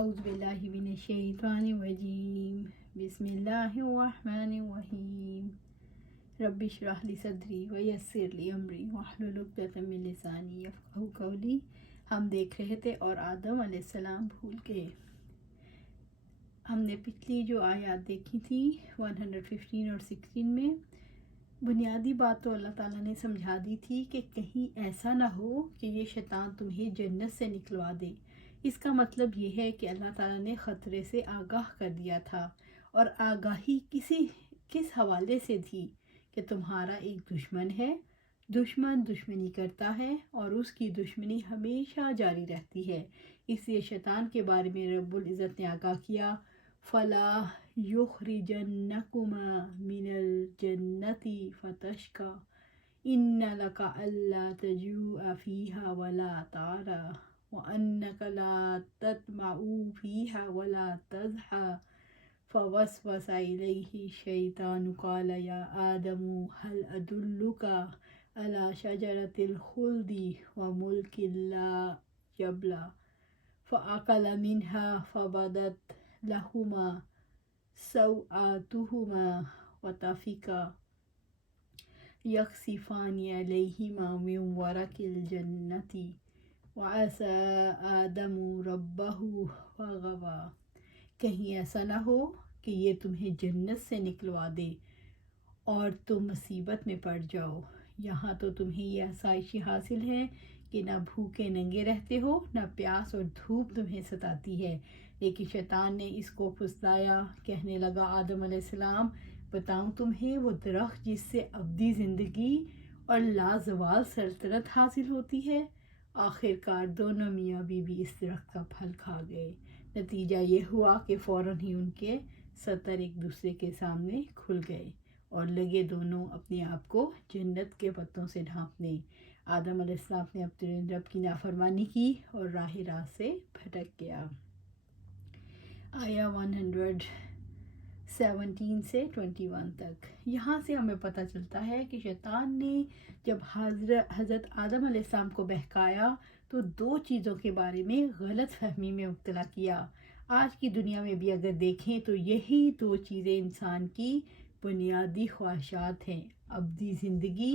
اعوذ باللہ من الشیطان الرجیم بسم اللہ الرحمن الرحیم رب اشرح لی صدری ویسر لی امری واحلل عقدۃ من لسانی یفقہوا قولی۔ ہم دیکھ رہے تھے اور آدم علیہ السلام بھول گئے۔ ہم نے پچھلی جو آیات دیکھی تھی 115 اور 16 میں بنیادی بات تو اللہ تعالیٰ نے سمجھا دی تھی کہ کہیں ایسا نہ ہو کہ یہ شیطان تمہیں جنت سے نکلوا دے۔ اس کا مطلب یہ ہے کہ اللہ تعالیٰ نے خطرے سے آگاہ کر دیا تھا، اور آگاہی کس حوالے سے تھی کہ تمہارا ایک دشمن ہے، دشمن دشمنی کرتا ہے اور اس کی دشمنی ہمیشہ جاری رہتی ہے۔ اس لیے شیطان کے بارے میں رب العزت نے آگاہ کیا، فَلَا يُخْرِجَنَّكُمَا مِنَ الْجَنَّةِ فَتَشْقَىٰ إِنَّ لَكَ أَلَّا تَجُوعَ فِيهَا وَلَا تَعْرَىٰ وَأَنَّكَ لَا تَظْمَأُ فِيهَا وَلَا تَضْحَىٰ فَوَسْوَسَ إِلَيْهِ الشَّيْطَانُ قَالَ يَا آدَمُ هَلْ أَدُلُّكَ عَلَىٰ شَجَرَةِ الْخُلْدِ وَمُلْكٍ لَا يَبْلَىٰ فَأَكَلَ مِنْهَا فَبَدَتْ لَهُمَا سَوْآتُهُمَا وَطَفِقَا يَخْصِفَانِ عَلَيْهِمَا مِنْ وَرَقِ الْجَنَّةِ وَعَصَىٰ آدَمُ رَبَّهُ فَغَوَىٰ۔ کہیں ایسا نہ ہو کہ یہ تمہیں جنت سے نکلوا دے اور تم مصیبت میں پڑ جاؤ۔ یہاں تو تمہیں یہ آسائشیں حاصل ہیں کہ نہ بھوکے ننگے رہتے ہو، نہ پیاس اور دھوپ تمہیں ستاتی ہے۔ لیکن شیطان نے اس کو پھسلایا، کہنے لگا آدم علیہ السلام، بتاؤں تمہیں وہ درخت جس سے ابدی زندگی اور لازوال سلطنت حاصل ہوتی ہے؟ آخر کار دونوں میاں بیوی اس درخت کا پھل کھا گئے۔ نتیجہ یہ ہوا کہ فوراً ہی ان کے سطر ایک دوسرے کے سامنے کھل گئے اور لگے دونوں اپنے آپ کو جنت کے پتوں سے ڈھانپنے۔ آدم علیہ السلام نے اپنے رب کی نافرمانی کی اور راہ راست سے بھٹک گیا۔ آیا 117 سے 21 تک۔ یہاں سے ہمیں پتہ چلتا ہے کہ شیطان نے جب حضرت آدم علیہ السلام کو بہکایا تو دو چیزوں کے بارے میں غلط فہمی میں مبتلا کیا۔ آج کی دنیا میں بھی اگر دیکھیں تو یہی دو چیزیں انسان کی بنیادی خواہشات ہیں، ابدی زندگی،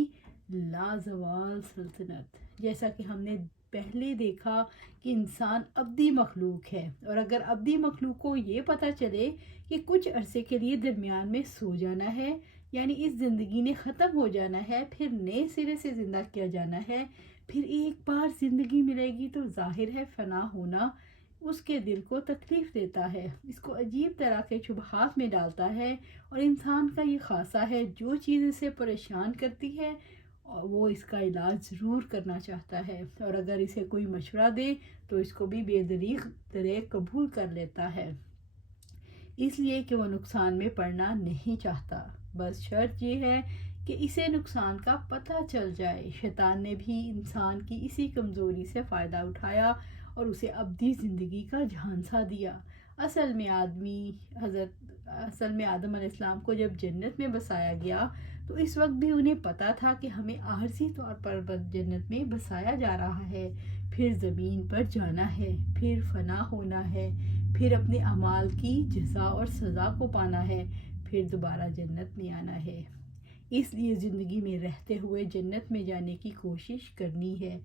لازوال سلطنت۔ جیسا کہ ہم نے پہلے دیکھا کہ انسان ابدی مخلوق ہے، اور اگر ابدی مخلوق کو یہ پتہ چلے کہ کچھ عرصے کے لیے درمیان میں سو جانا ہے، یعنی اس زندگی نے ختم ہو جانا ہے، پھر نئے سرے سے زندہ کیا جانا ہے، پھر ایک بار زندگی ملے گی، تو ظاہر ہے فنا ہونا اس کے دل کو تکلیف دیتا ہے، اس کو عجیب طرح کے شبہات میں ڈالتا ہے، اور انسان کا یہ خاصہ ہے جو چیز اسے پریشان کرتی ہے وہ اس کا علاج ضرور کرنا چاہتا ہے، اور اگر اسے کوئی مشورہ دے تو اس کو بھی بے دریغ قبول کر لیتا ہے، اس لیے کہ وہ نقصان میں پڑنا نہیں چاہتا۔ بس شرط یہ ہے کہ اسے نقصان کا پتہ چل جائے۔ شیطان نے بھی انسان کی اسی کمزوری سے فائدہ اٹھایا اور اسے ابدی زندگی کا جھانسا دیا۔ اصل میں آدم علیہ السلام کو جب جنت میں بسایا گیا تو اس وقت بھی انہیں پتہ تھا کہ ہمیں عارضی طور پر جنت میں بسایا جا رہا ہے، پھر زمین پر جانا ہے، پھر فنا ہونا ہے، پھر اپنے اعمال کی جزا اور سزا کو پانا ہے، پھر دوبارہ جنت میں آنا ہے۔ اس لیے زندگی میں رہتے ہوئے جنت میں جانے کی کوشش کرنی ہے۔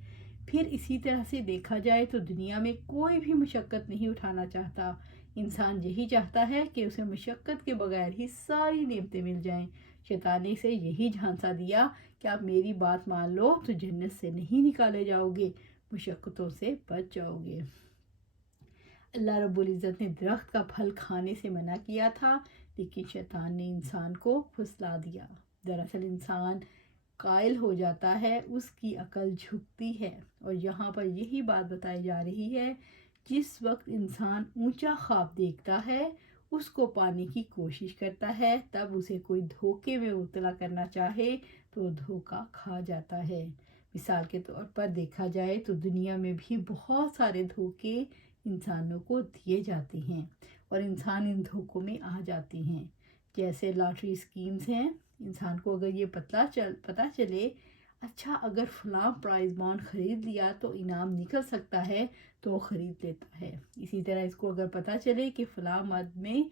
پھر اسی طرح سے دیکھا جائے تو دنیا میں کوئی بھی مشقت نہیں اٹھانا چاہتا۔ انسان یہی چاہتا ہے کہ اسے مشقت کے بغیر ہی ساری نعمتیں مل جائیں۔ شیطان نے اسے یہی جھانسا دیا کہ آپ میری بات مان لو تو جنت سے نہیں نکالے جاؤ گے، مشقتوں سے بچ جاؤ گے۔ اللہ رب العزت نے درخت کا پھل کھانے سے منع کیا تھا، لیکن شیطان نے انسان کو پھسلا دیا۔ دراصل انسان قائل ہو جاتا ہے، اس کی عقل جھکتی ہے، اور یہاں پر یہی بات بتائی جا رہی ہے، جس وقت انسان اونچا خواب دیکھتا ہے، اس کو پانے کی کوشش کرتا ہے، تب اسے کوئی دھوکے میں مبتلا کرنا چاہے تو دھوکہ کھا جاتا ہے۔ مثال کے طور پر دیکھا جائے تو دنیا میں بھی بہت سارے دھوکے انسانوں کو دیے جاتے ہیں، اور انسان ان دھوکوں میں آ جاتے ہیں۔ جیسے لاٹری اسکیمز ہیں، انسان کو اگر یہ پتہ چلے اچھا اگر فلاں پرائز بانڈ خرید لیا تو انعام نکل سکتا ہے تو خرید لیتا ہے۔ اسی طرح اس کو اگر پتہ چلے کہ فلاں مد میں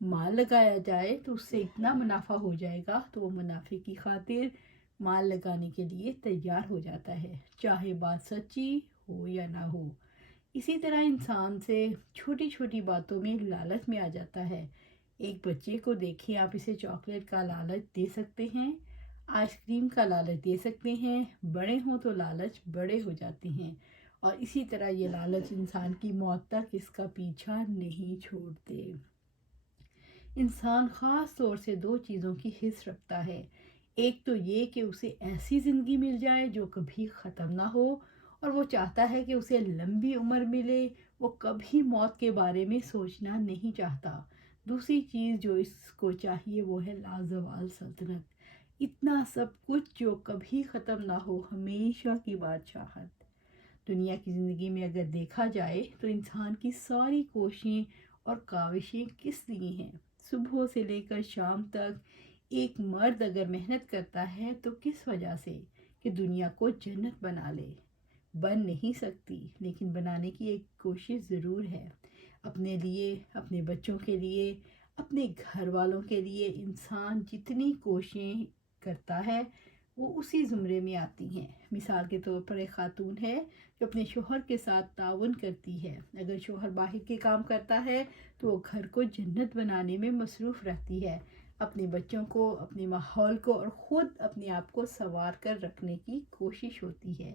مال لگایا جائے تو اس سے اتنا منافع ہو جائے گا تو وہ منافع کی خاطر مال لگانے کے لیے تیار ہو جاتا ہے، چاہے بات سچی ہو یا نہ ہو۔ اسی طرح انسان سے چھوٹی چھوٹی باتوں میں لالچ میں آ جاتا ہے۔ ایک بچے کو دیکھیں، آپ اسے چاکلیٹ کا لالچ دے سکتے ہیں، آئس کریم کا لالچ دے سکتے ہیں، بڑے ہوں تو لالچ بڑے ہو جاتے ہیں، اور اسی طرح یہ لالچ انسان کی موت تک اس کا پیچھا نہیں چھوڑتے۔ انسان خاص طور سے دو چیزوں کی حس رکھتا ہے، ایک تو یہ کہ اسے ایسی زندگی مل جائے جو کبھی ختم نہ ہو، اور وہ چاہتا ہے کہ اسے لمبی عمر ملے، وہ کبھی موت کے بارے میں سوچنا نہیں چاہتا۔ دوسری چیز جو اس کو چاہیے وہ ہے لازوال سلطنت، اتنا سب کچھ جو کبھی ختم نہ ہو، ہمیشہ کی بادشاہت۔ دنیا کی زندگی میں اگر دیکھا جائے تو انسان کی ساری کوششیں اور کاوشیں کس لیے ہیں؟ صبح سے لے کر شام تک ایک مرد اگر محنت کرتا ہے تو کس وجہ سے؟ کہ دنیا کو جنت بنا لے۔ بن نہیں سکتی، لیکن بنانے کی ایک کوشش ضرور ہے۔ اپنے لیے، اپنے بچوں کے لیے، اپنے گھر والوں کے لیے انسان جتنی کوششیں کرتا ہے وہ اسی زمرے میں آتی ہیں۔ مثال کے طور پر ایک خاتون ہے جو اپنے شوہر کے ساتھ تعاون کرتی ہے۔ اگر شوہر باہر کے کام کرتا ہے تو وہ گھر کو جنت بنانے میں مصروف رہتی ہے، اپنے بچوں کو، اپنے ماحول کو اور خود اپنے آپ کو سنوار کر رکھنے کی کوشش ہوتی ہے۔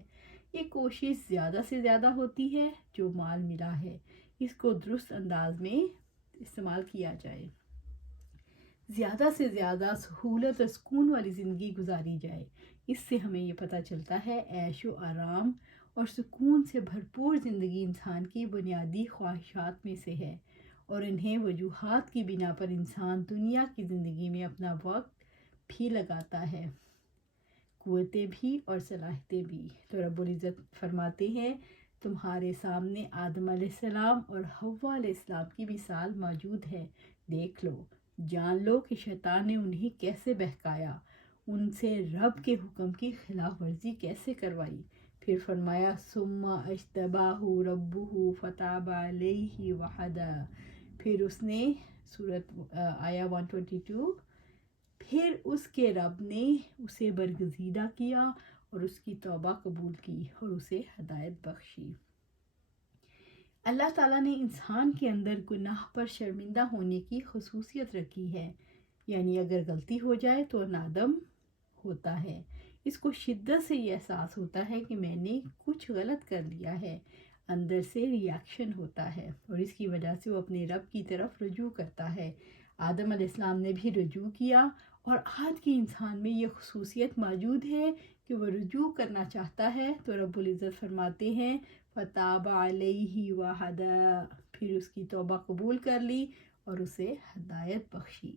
یہ کوشش زیادہ سے زیادہ ہوتی ہے جو مال ملا ہے اس کو درست انداز میں استعمال کیا جائے، زیادہ سے زیادہ سہولت اور سکون والی زندگی گزاری جائے۔ اس سے ہمیں یہ پتہ چلتا ہے عیش و آرام اور سکون سے بھرپور زندگی انسان کی بنیادی خواہشات میں سے ہے، اور انہیں وجوہات کی بنا پر انسان دنیا کی زندگی میں اپنا وقت بھی لگاتا ہے، قوتیں بھی اور صلاحیتیں بھی۔ تو رب العزت فرماتے ہیں تمہارے سامنے آدم علیہ السلام اور حوا علیہ السلام کی مثال موجود ہے، دیکھ لو، جان لو کہ شیطان نے انہیں کیسے بہکایا، ان سے رب کے حکم کی خلاف ورزی کیسے کروائی۔ پھر فرمایا ثم اجتباہ ربہ فتاب علیہ وہدی، پھر اس نے سورۃ آیا 122، پھر اس کے رب نے اسے برگزیدہ کیا اور اس کی توبہ قبول کی اور اسے ہدایت بخشی۔ اللہ تعالیٰ نے انسان کے اندر گناہ پر شرمندہ ہونے کی خصوصیت رکھی ہے، یعنی اگر غلطی ہو جائے تو نادم ہوتا ہے، اس کو شدت سے یہ احساس ہوتا ہے کہ میں نے کچھ غلط کر لیا ہے، اندر سے ریاکشن ہوتا ہے، اور اس کی وجہ سے وہ اپنے رب کی طرف رجوع کرتا ہے۔ آدم علیہ السلام نے بھی رجوع کیا، اور آج کے انسان میں یہ خصوصیت موجود ہے کہ وہ رجوع کرنا چاہتا ہے، تو رب العزت فرماتے ہیں فتاب علیہ وہدی، پھر اس کی توبہ قبول کر لی اور اسے ہدایت بخشی۔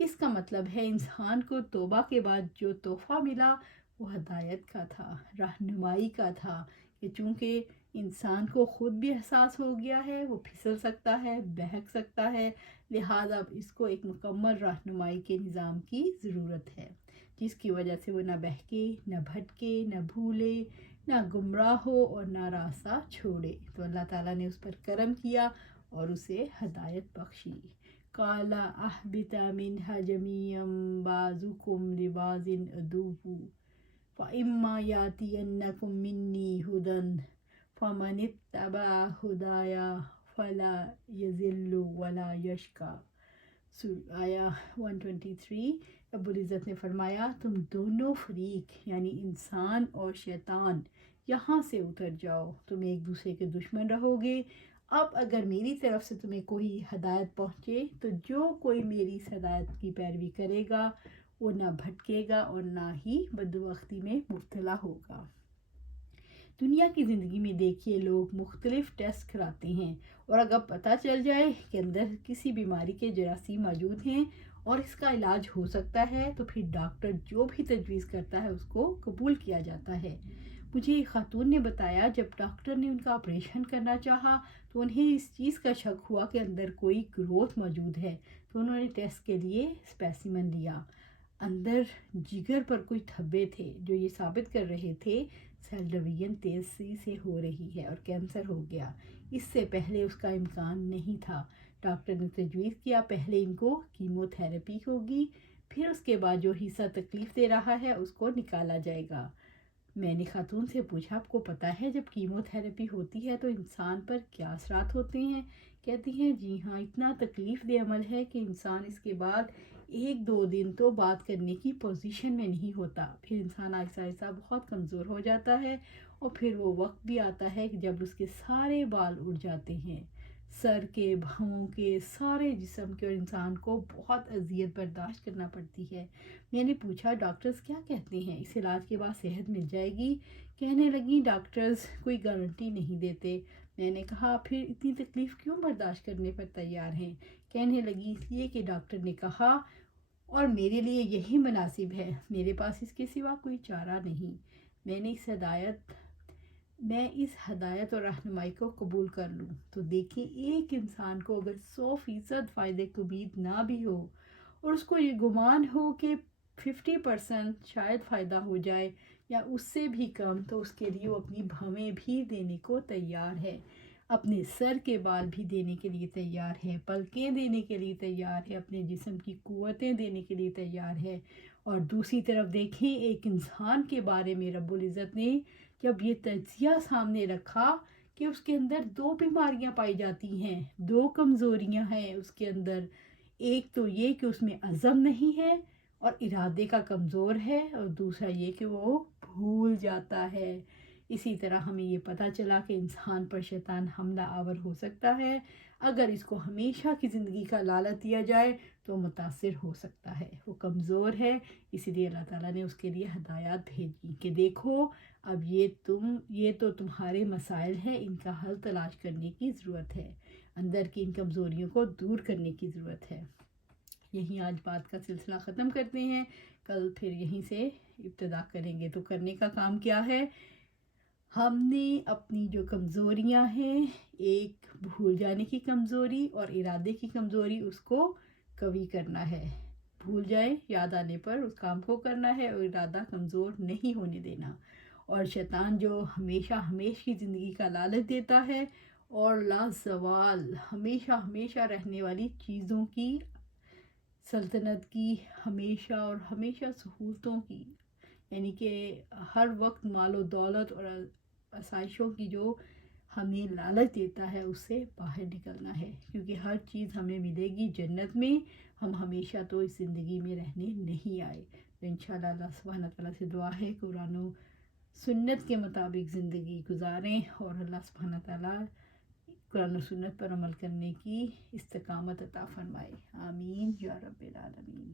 اس کا مطلب ہے انسان کو توبہ کے بعد جو تحفہ ملا وہ ہدایت کا تھا، رہنمائی کا تھا، کہ چونکہ انسان کو خود بھی احساس ہو گیا ہے وہ پھسل سکتا ہے، بہک سکتا ہے، لہٰذا اب اس کو ایک مکمل رہنمائی کے نظام کی ضرورت ہے، جس کی وجہ سے وہ نہ بہکے، نہ بھٹکے، نہ بھولے، نہ گمراہ ہو اور نہ راستہ چھوڑے۔ تو اللہ تعالیٰ نے اس پر کرم کیا اور اسے ہدایت بخشی۔ قال اہبط منها جميعا بعضكم لبعض عدو فإما يأتينكم مني هدى فمن اتبع هداي فلا يضل ولا يشقى۔ آیا 123۔ رب العزت نے فرمایا تم دونوں فریق یعنی انسان اور شیطان یہاں سے اتر جاؤ، تم ایک دوسرے کے دشمن رہو گے۔ اب اگر میری طرف سے تمہیں کوئی ہدایت پہنچے تو جو کوئی میری اس ہدایت کی پیروی کرے گا وہ نہ بھٹکے گا اور نہ ہی بدبختی میں مبتلا ہوگا۔ دنیا کی زندگی میں دیکھیے لوگ مختلف ٹیسٹ کراتے ہیں، اور اگر پتہ چل جائے کہ اندر کسی بیماری کے جراثیم موجود ہیں اور اس کا علاج ہو سکتا ہے تو پھر ڈاکٹر جو بھی تجویز کرتا ہے اس کو قبول کیا جاتا ہے۔ مجھے ایک خاتون نے بتایا جب ڈاکٹر نے ان کا آپریشن کرنا چاہا تو انہیں اس چیز کا شک ہوا کہ اندر کوئی گروتھ موجود ہے، تو انہوں نے ٹیسٹ کے لیے اسپیسیمن لیا۔ اندر جگر پر کوئی دھبے تھے جو یہ ثابت کر رہے تھے سیل ڈویژن تیزی سے ہو رہی ہے اور کینسر ہو گیا۔ اس سے پہلے اس کا امکان نہیں تھا۔ ڈاکٹر نے تجویز کیا پہلے ان کو کیمو تھراپی ہوگی، پھر اس کے بعد جو حصہ تکلیف دے رہا ہے اس کو نکالا جائے گا۔ میں نے خاتون سے پوچھا آپ کو پتہ ہے جب کیمو تھراپی ہوتی ہے تو انسان پر کیا اثرات ہوتے ہیں؟ کہتی ہیں جی ہاں، اتنا تکلیف دہ عمل ہے کہ انسان اس کے بعد 1-2 دن تو بات کرنے کی پوزیشن میں نہیں ہوتا، پھر انسان آہستہ آہستہ بہت کمزور ہو جاتا ہے اور پھر وہ وقت بھی آتا ہے کہ جب اس کے سارے بال اڑ جاتے ہیں، سر کے، بھاؤں کے، سارے جسم کے، اور انسان کو بہت اذیت برداشت کرنا پڑتی ہے۔ میں نے پوچھا ڈاکٹرز کیا کہتے ہیں، اس علاج کے بعد صحت مل جائے گی؟ کہنے لگی ڈاکٹرز کوئی گارنٹی نہیں دیتے۔ میں نے کہا پھر اتنی تکلیف کیوں برداشت کرنے پر تیار ہیں؟ کہنے لگی اس لیے کہ ڈاکٹر نے کہا اور میرے لیے یہی مناسب ہے، میرے پاس اس کے سوا کوئی چارہ نہیں۔ میں اس ہدایت اور رہنمائی کو قبول کر لوں تو دیکھیں ایک انسان کو اگر 100% فائدے کی امید نہ بھی ہو اور اس کو یہ گمان ہو کہ 50% شاید فائدہ ہو جائے یا اس سے بھی کم، تو اس کے لیے وہ اپنی بھویں بھی دینے کو تیار ہے، اپنے سر کے بال بھی دینے کے لیے تیار ہے، پلکیں دینے کے لیے تیار ہے، اپنے جسم کی قوتیں دینے کے لیے تیار ہے۔ اور دوسری طرف دیکھیں ایک انسان کے بارے میں رب العزت نے جب یہ تجزیہ سامنے رکھا کہ اس کے اندر 2 بیماریاں پائی جاتی ہیں، 2 کمزوریاں ہیں اس کے اندر، ایک تو یہ کہ اس میں عزم نہیں ہے اور ارادے کا کمزور ہے، اور دوسرا یہ کہ وہ بھول جاتا ہے۔ اسی طرح ہمیں یہ پتہ چلا کہ انسان پر شیطان حملہ آور ہو سکتا ہے، اگر اس کو ہمیشہ کی زندگی کا لالچ دیا جائے تو متاثر ہو سکتا ہے، وہ کمزور ہے، اسی لیے اللہ تعالیٰ نے اس کے لیے ہدایات بھیجی کہ دیکھو اب یہ تو تمہارے مسائل ہیں، ان کا حل تلاش کرنے کی ضرورت ہے، اندر کی ان کمزوریوں کو دور کرنے کی ضرورت ہے۔ یہیں آج بات کا سلسلہ ختم کرتے ہیں، کل پھر یہیں سے ابتدا کریں گے۔ تو کرنے کا کام کیا ہے؟ ہم نے اپنی جو کمزوریاں ہیں، ایک بھول جانے کی کمزوری اور ارادے کی کمزوری، اس کو قوی کرنا ہے۔ بھول جائیں، یاد آنے پر اس کام کو کرنا ہے اور ارادہ کمزور نہیں ہونے دینا۔ اور شیطان جو ہمیشہ کی زندگی کا لالچ دیتا ہے اور لازوال ہمیشہ رہنے والی چیزوں کی، سلطنت کی، ہمیشہ سہولتوں کی، یعنی کہ ہر وقت مال و دولت اور آسائشوں کی جو ہمیں لالچ دیتا ہے، اس سے باہر نکلنا ہے، کیونکہ ہر چیز ہمیں ملے گی جنت میں، ہم ہمیشہ تو اس زندگی میں رہنے نہیں آئے۔ تو انشاءاللہ اللہ سبحانہ تعالیٰ سے دعا ہے قرآن و سنت کے مطابق زندگی گزاریں اور اللہ سبحانہ تعالیٰ قرآن و سنت پر عمل کرنے کی استقامت عطا فرمائے۔ آمین یا رب العالمین۔